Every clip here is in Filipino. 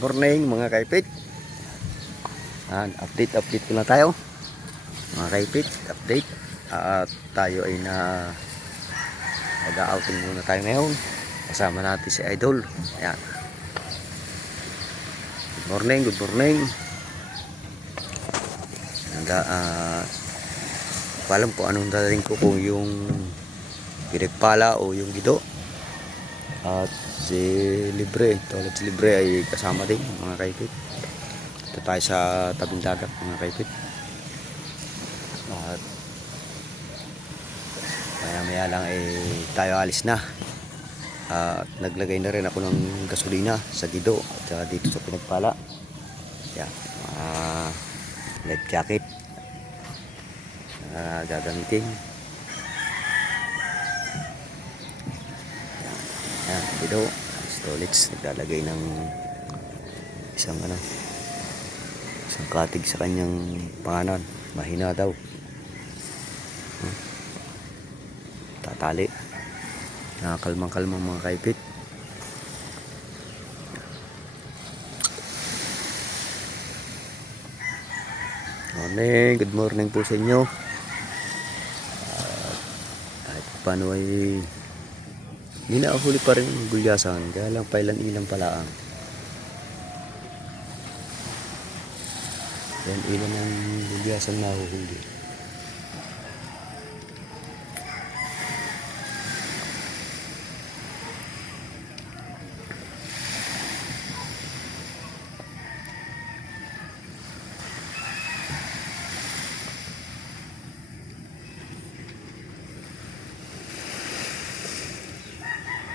Morning mga kaipit. Update ko lang tayo. Mga kaipit, update. At tayo ay mag-outing muna tayo ngayon. Kasama natin si Idol. Ayan. Good morning. Alam ko anong dadaling ko, kung yung Giripala o yung Gido. At si Libre ay kasama din mga kaipit. Ito tayo sa tabing dagat mga kaipit. At maya lang tayo alis na. At naglagay na rin ako ng gasolina sa Gido at dito sa Pinagpala. Yan, life jacket gagamitin. Yan, Gido Stolix naglalagay ng isang katig sa kanyang panganan. Mahina daw, tatali. Nakakalmang mga kaipit. Good morning po sa inyo. Kahit paano ay hinahuli pa rin ang gulyasan, kaya lang pailan-ilan pala ang ilan ang gulyasan na huhuli.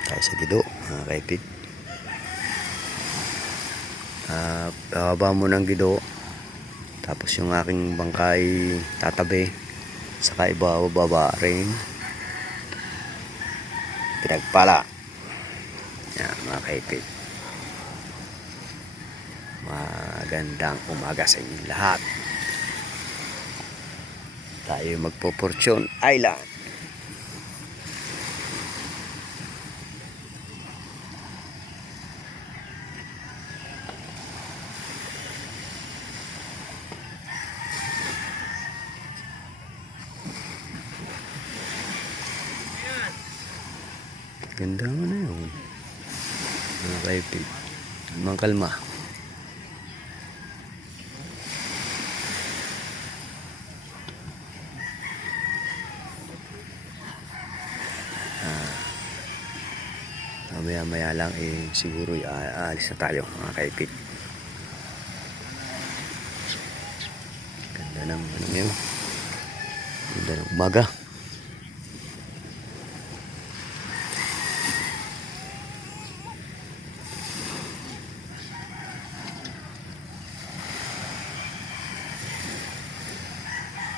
Tayo sa Gido mga kaipit. Bababa mo ng Gido, tapos yung aking bangkay tatabi, saka ibababa rin Pinagpala. Yan mga kaipit. Magandang umaga sa inyo lahat. Tayo magpo-Fortune Island. Ganda mo na yun mga kaipit. Mang kalma. Maya lang siguro aalis na tayo mga kaipit. Ganda ng yun. Ganda ng umaga.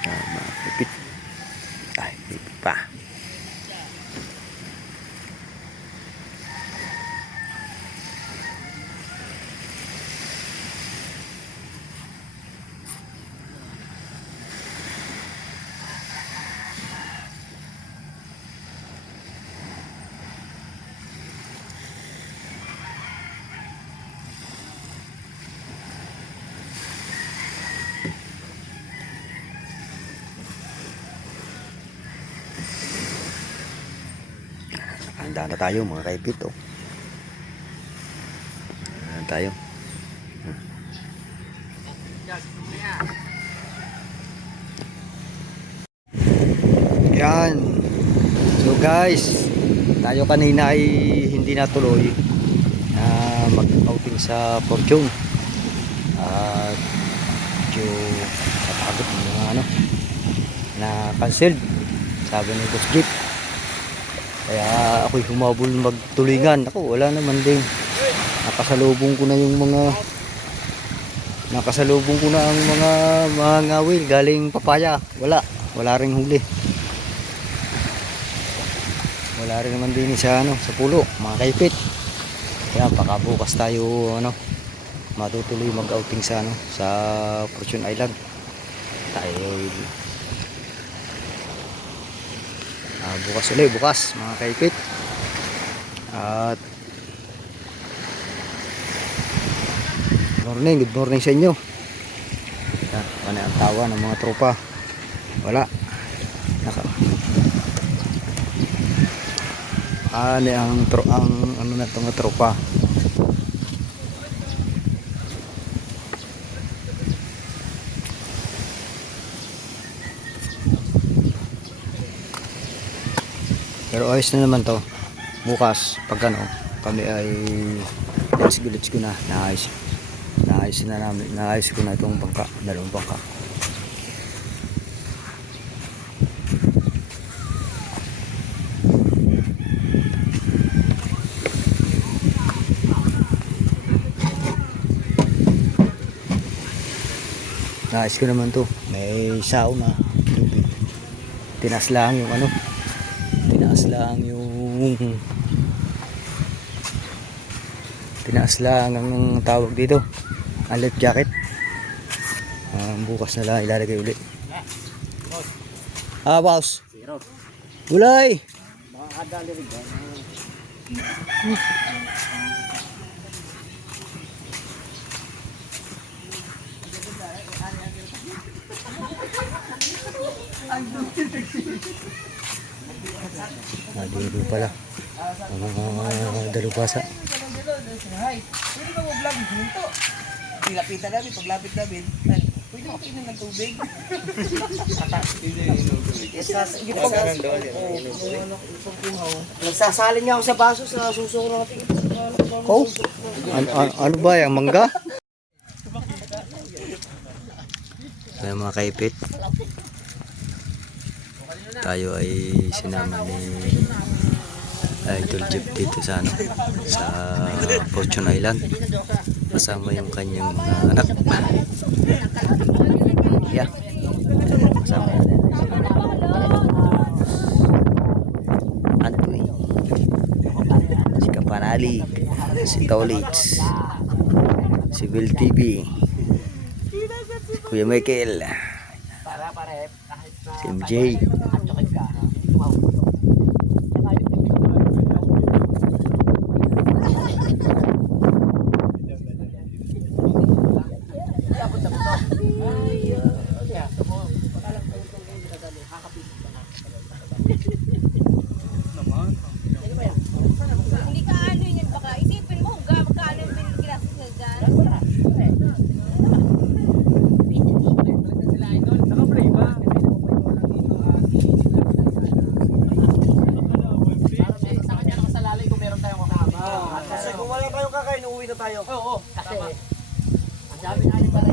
Mga kaipit. Ipit pa. Handa na tayo mga kaipit. Handa tayo. Yan. So guys, tayo kanina ay hindi natuloy mag-outing sa Fortune. At medyo napagod ng mga na canceled, sabi ni Boss Jeep. Kaya ako'y humabol magtulingan. Ako, wala naman din. Nakasalubong ko na ang mga ngawil galing Papaya. Wala ring huli. Wala rin naman din sa pulo, mga kaipit. Kaya baka bukas tayo matutuloy mag-outing sa Fortune Island. Tayo bukas mga kaipit. At Good morning sa inyo. Yan, ano ang tawa ng mga tropa? Wala. Ano ang ano na itong mga tropa? Pero ayos na naman to. Bukas pag ano kami ay let's go na. Naayos ko na itong bangka, dalawang bangka. Naayos ko naman to. May sauna, tubig. Tinaas lang yung ano. Tinaas lang ang tawag dito, ang life jacket. Bukas na lang ilalagay ulit. Boss gulay dito pala ang dalubasa. Pwede ba mag-vlog dito? Nilapitan namin, paglapit namin, pwede mo kainan ng tubig. Nagsasalin nga ako sa baso sa suso ko natin. Oh? Ano ba yung mangga? Kaya mga kaipit, tayo ay sinama ni Idol Jeep dito sa ano, sa Fortune Island, kasama yung kanyang anak. Yeah. Kasama natin Antoy, si Kapanalig, si Tolits, si Bill TV, Kuya Michael, si MJ. Hindi ka ano yun, baka isipin mo hanggang magkano yung pinigilasis na dyan. Kasi kung wala kayong kakain, uuwi na tayo. Oo, kasi ang sabi na rin pala.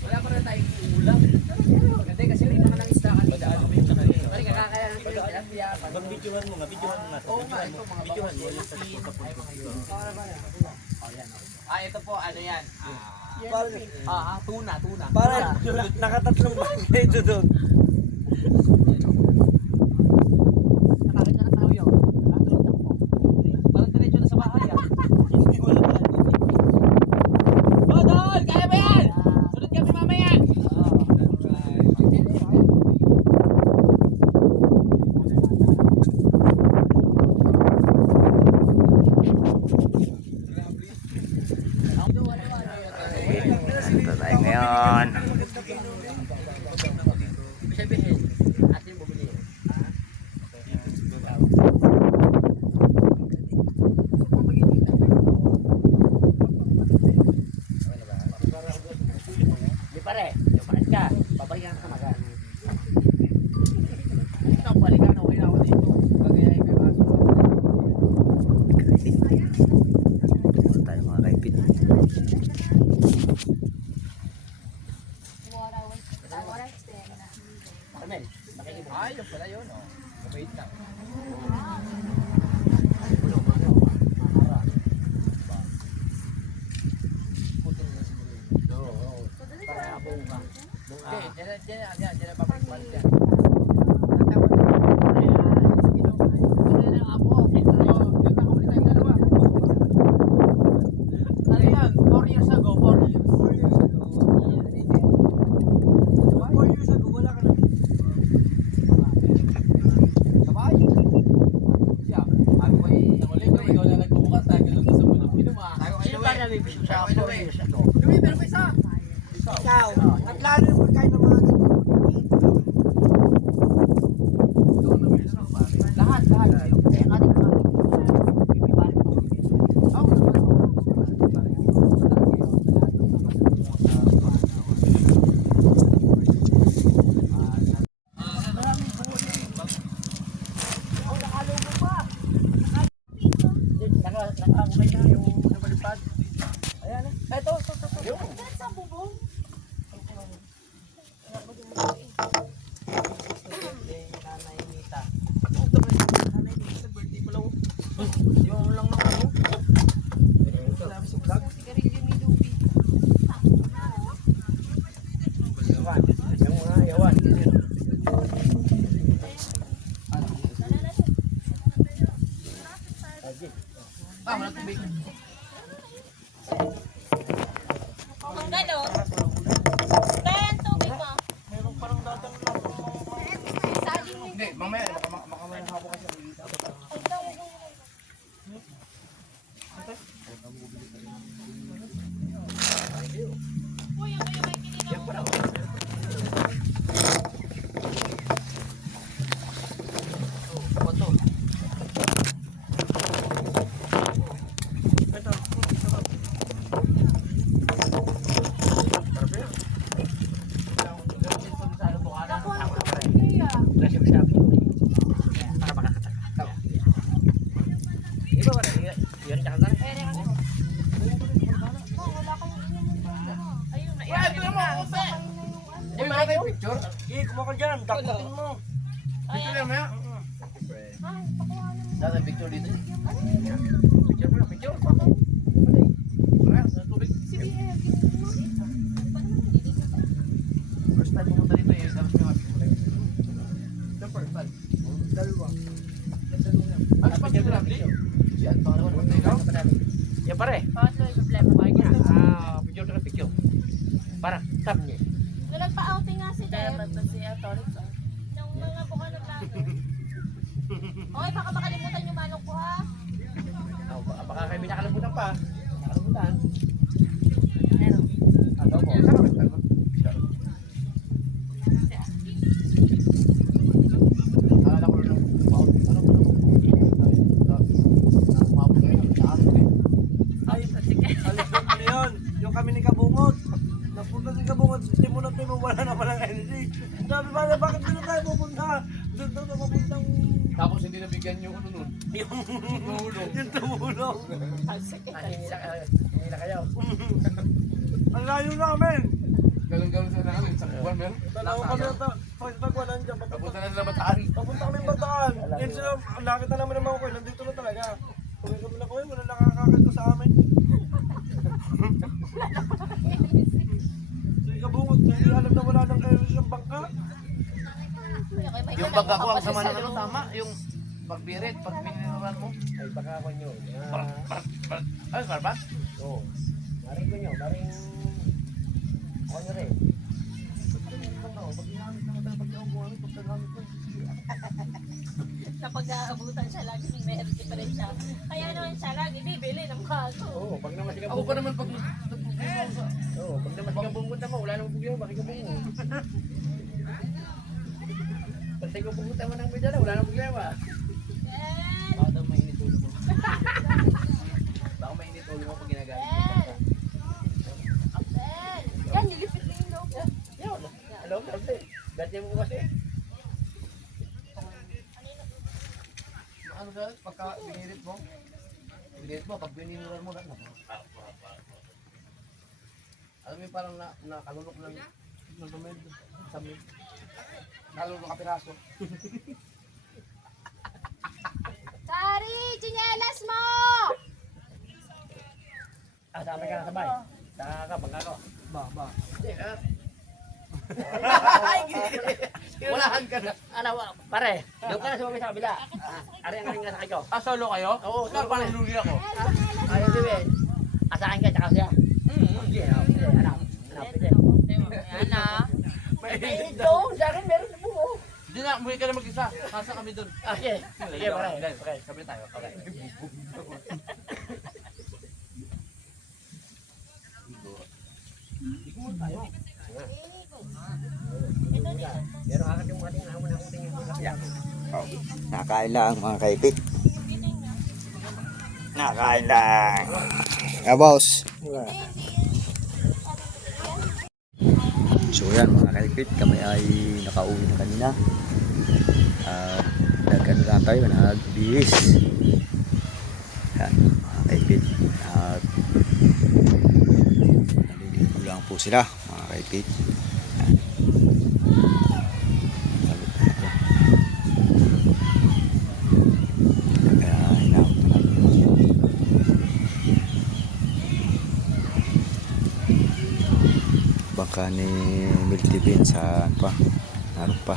Wala pa rin tayong ulam. Maganda kasi may mga nang isda kanina. Balik ka kaya ng tilapia. Mag-videohan mo nga. Oo nga, ito mga videohan mo. Ito po, ano yan? Tuna. Parang nakatatlong bagay ito doon. Nakakita na tao yun. Parang diretso na sa bahay ah. Dodol! Kaya ba yan? Sunod kami mamaya! Ito tayo ngayon. Atin bumili. Di pare, yung pares ka, babalikan ka sa maga. Ito, balikan na, wala ako dito. Pagayahin ka ba? Ito tayo mga kaipit. Amen. Ayun pala yun, oh. Wait lang. Diyan babalik yan. Ano yan? 4 years ago, 4 years. 4 years ago, wala ka na. Yawan. Yung mga yawan. Ah, wala tubig. Ang gano'n. Kaya ang tubig mo. Meron parang datang lang. Saging mo. Hindi, mamaya. Makamaya habo kasi. Uy, ako yung may kininaw. Nakuha ang tubig kaya. Pwede ka na. Oh, wala kang inom. Ayun, naiyak na. Uy, mga kayo picture. Sige, kumuha ka dyan. Dakutin mo. Picture lang maya. Ay, pakuha naman. Dada picture dito. Picture mo na, picture. Wala, sa tubig. Sige, ginawa mo. Paano naman hindi ka pa? First time pumunta dito eh. Tapos may mapicture. The first time. Dalawa. Ano pa picture lang? Yan, pangalan mo. Ikaw? Yan pare. Pangatlo yung problema. Bakit nga? Picture ka na picture. Para, tap niya. Nung nagpa-outing nga si Deb, si Atorit. ng mga buka ng vlogger. Okay, baka makalimutan yung manong ko ha. Baka kayo may nakalimutan pa. Nakalimutan. Ano? Ano mo? Saan ka ba? Akala ko lang. Ano ba? Umabot kayo ng taas eh. Ay, ano yun? Yung kami ni Kabungot. Nagpunta si Kabungot, simulat mo wala na palang energy. Sabi ba, bakit dito tayo pupunta? Doon daw na papuntang Tapos hindi nabigyan yung ano nun. yung Tumulong. yung tumulong. Hindi na kayo. Ang layo namin. Galong-galong sa namin. Sa buwan meron. Dalawa kami ata. Pagtagwa nandiyan. Napunta na sa Bataan. Papunta kami Bataan. Yun sila, nakita namin ng mga kuya, nandito na talaga. Kung kami na kuya, wala nakakakita sa amin. So Kabungot, hindi alam na wala nang kayo siyang bangka. Yung bangka ko ang sama ng ano tama. Yung pagbirit, pag mininuran mo. Ay, baka ako nyo. Ay, karbat? Oo. Maring ko nyo, maring... Ako nyo rin. Kapag aabutan siya lagi, may difference siya. Kaya naman siya lagi bibili ng kaso. Oo, pag naman si Ako pa naman pag Oo, pag naman si Kabungot naman, wala namang bugyo, bakit Kabungot? Pag tayo pupunta mo ng medala, wala namang bugyo ba? Ben! Baka daw mainit ulo mo. Baka mainit ulo mo pag ginagamit. Ben! Ben! Yan, nilipit na yung logo. Yun, hello, kasi. Dati mo kasi. Ano dahil? Pagka binirit mo, pag bininuran mo, ano? Alam mo yung parang nakalunok ng dumid, sa mid. Nakalunok ka piraso. Sari! Chinelas mo! Sama ka na sabay. Saka ka, bangka ko. Ba. Hindi, walahan ka na. Ano, pare, doon ka na sumami sa kabila. Ari ang nga sa kayo. Solo kayo? Oo, Saan pa nang luli ako? Ayaw sabihin. Asahan ka, tsaka siya. Sige, anak. Yan na. Mainit doon, sa akin meron na buo. Hindi na, umuwi ka na mag-isa. Nasa kami doon. Sige, sige, pare. Okay, sabi tayo. Okay. Pero akat yung ating naman ang ating yung mga Nakain lang mga kaipit. Nakain lang. Yeah, boss. So yan mga kaipit, kami ay nakauwi na kanina. Nagkano lang tayo, nagbihis. Yan mga kaipit. Naliligo lang po sila mga kaipit. Bangka ni multi bin sa ano pa, naroon pa.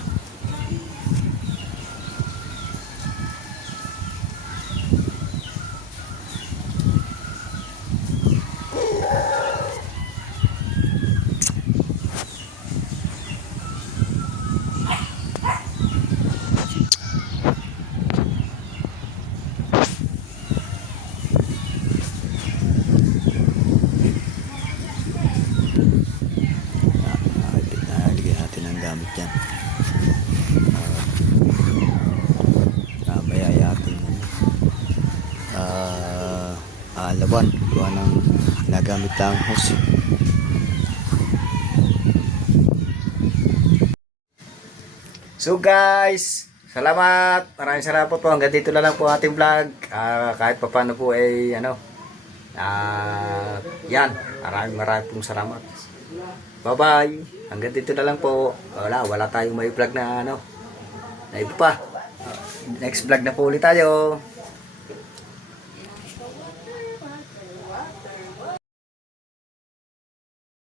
Nalagyan natin ang gamit yan. Mamaya ay ating laban. Gawa ng nagamit lang hose. So guys, salamat. Maraming salamat po. Hanggang dito na lang po ating vlog. Kahit pa paano po ay yan. Maraming pong salamat. Bye-bye. Hanggang dito na lang po. Wala tayong may vlog na na iba pa. Next vlog na po ulit tayo.